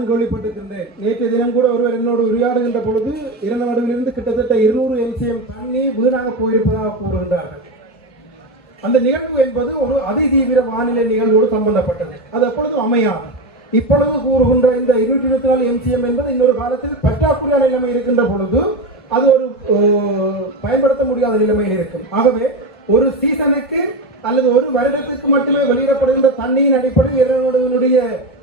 நானும் கேள்விப்பட்டிருக்கின்றேன். நேற்றைய தினம் கூட ஒருவர் என்னோடு உரையாடுகின்ற பொழுது இரநடுவிலிருந்து கிட்டத்தட்ட 200 MCM தண்ணி வீணாக போயிருப்பதாக கூறுகின்றார்கள். அந்த நிகழ்வு என்பது ஒரு அதிதீவிர வானிலை நிகழ்வோடு சம்பந்தப்பட்டது. அது எப்பொழுதும் அமையாது. இப்பொழுது கூறுகின்ற இந்த 224 MCM என்பது இன்னொரு காலத்தில் பற்றாக்குறையான நிலைமை இருக்கின்ற பொழுது அது ஒரு பயன்படுத்த முடியாத நிலைமையில் இருக்கும். ஆகவே ஒரு சீசனுக்கு அல்லது ஒரு வருடத்திற்கு மட்டுமே வெளியிடப்படுகின்ற தண்ணியின் அடிப்படையில் இரநடுவினுடைய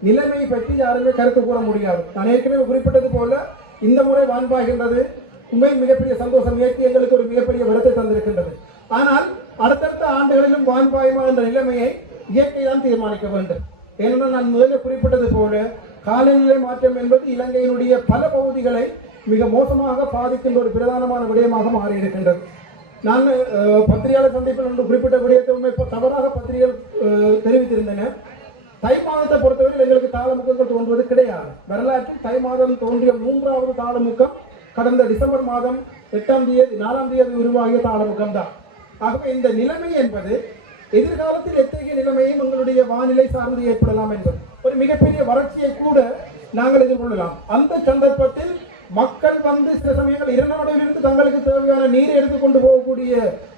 நிலைமை பற்றி யாருமே கருத்து கூற முடியாது. நான் ஏற்கனவே குறிப்பிட்டது போல இந்த முறை வான்பாய்கின்றது உண்மையில் மிகப்பெரிய சந்தோஷம் ஏற்றி எங்களுக்கு ஒரு மிகப்பெரிய வரத்தை தந்திருக்கின்றது. ஆனால் அடுத்தடுத்த ஆண்டுகளிலும் வான்பாயுமா என்ற நிலைமையை இயற்கை தான் தீர்மானிக்க வேண்டும். ஏனென்றால் நான் முதலில் குறிப்பிட்டது போல காலநிலை மாற்றம் என்பது இலங்கையினுடைய பல பகுதிகளை மிக மோசமாக பாதிக்கின்ற ஒரு பிரதானமான விடயமாக மாறியிருக்கின்றது. நான் பத்திரிகையாளர் சந்திப்பில் ஒன்று குறிப்பிட்ட விடயத்தை தவறாக பத்திரிகைகள் தெரிவித்திருந்தன. தை மாதத்தை பொறுத்தவரை எங்களுக்கு தாளமுக்கங்கள் தோன்றுவது கிடையாது. வரலாற்றில் தை மாதம் தோன்றிய 3வது தாளமுக்கம் கடந்த டிசம்பர் மாதம் 4ஆம் தேதி உருவாகிய தாளமுக்கம் தான். ஆகவே இந்த நிலைமை என்பது எதிர்காலத்தில் எத்தகைய நிலைமையும் எங்களுடைய வானிலை சார்ந்து ஏற்படலாம் என்பது ஒரு மிகப்பெரிய வறட்சியை கூட நாங்கள் எதிர்கொள்ளலாம். அந்த சந்தர்ப்பத்தில் மக்கள் சில சமயங்கள் இரநடுவிலிருந்து தங்களுக்கு தேவையான நீரை எடுத்துக்கொண்டு போகக்கூடிய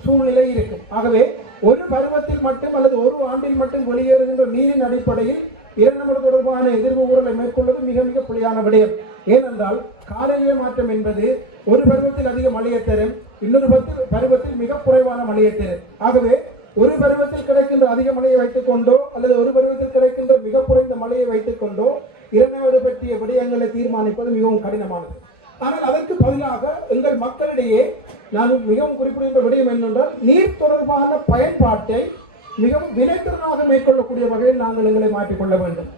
சூழ்நிலை இருக்கும். ஆகவே ஒரு பருவத்தில் மட்டும் அல்லது ஒரு ஆண்டில் மட்டும் வெளியேறுகின்ற நீரின் அடிப்படையில் இரநடு தொடர்பான எதிர்ப்பு ஊரலை மேற்கொள்வது மிக மிக புலியான விடயம். ஏனென்றால் காலநிலை மாற்றம் என்பது ஒரு பருவத்தில் அதிக மழையை தரும், இன்னொரு பருவத்தில் மிக குறைவான மழையை தரும். ஆகவே ஒரு பருவத்தில் கிடைக்கின்ற அதிக மழையை வைத்துக் கொண்டோ அல்லது ஒரு பருவத்தில் கிடைக்கின்ற மிக குறைந்த மழையை வைத்துக் கொண்டோ இரண்டாவது பற்றிய விடயங்களை தீர்மானிப்பது மிகவும் கடினமானது. ஆனால் அதற்கு பதிலாக எங்கள் மக்களிடையே நான் மிகவும் குறிப்பிடுகின்ற விடயம் என்னென்றால் நீர் தொடர்பான பயன்பாட்டை மிகவும் வினைத்திறனாக மேற்கொள்ளக்கூடிய வகையில் நாங்கள் எங்களை மாற்றிக்கொள்ள வேண்டும்.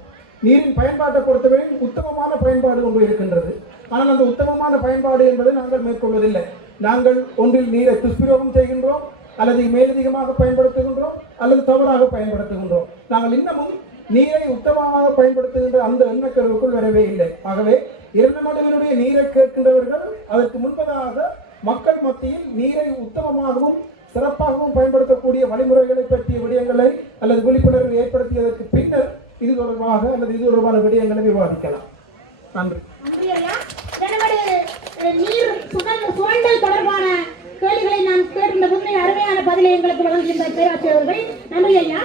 நீரின் பயன்பாட்டை பொறுத்தவரை உத்தமமான பயன்பாடு ஒன்று இருக்கின்றது. ஆனால் அந்த உத்தமமான பயன்பாடு என்பதை நாங்கள் மேற்கொள்வதில்லை. நாங்கள் ஒன்றில் நீரை துஷ்பிரயோகம் செய்கின்றோம், அல்லது மேலதிகமாக பயன்படுத்துகின்றோம், அல்லது தவறாக பயன்படுத்துகின்றோம். நாங்கள் இன்னமும் நீரை உத்தமமாக பயன்படுத்துகின்ற அந்த எண்ணக்கருவுக்குள் வரவே இல்லை. ஆகவே இரண்டமடுவினுடைய நீரை கேட்கின்றவர்கள் அதற்கு முன்பதாக மக்கள் மத்தியில் நீரை உத்தமமாகவும் சிறப்பாகவும் பயன்படுத்தக்கூடிய வழிமுறைகளை பற்றிய விடயங்களை அல்லது விழிப்புணர்வு ஏற்படுத்தியதற்கு பின்னர் இது தொடர்பாக அல்லது இது தொடர்பான விடயங்களை விவாதிக்கலாம். நன்றி. நீர் சுரண்டல் தொடர்பான கேள்விகளை நான் கேட்டிருந்த முன்னே அருமையான பதிலை எங்களுக்கு வழங்குகின்ற பேராசிரியர்கள். நன்றி ஐயா.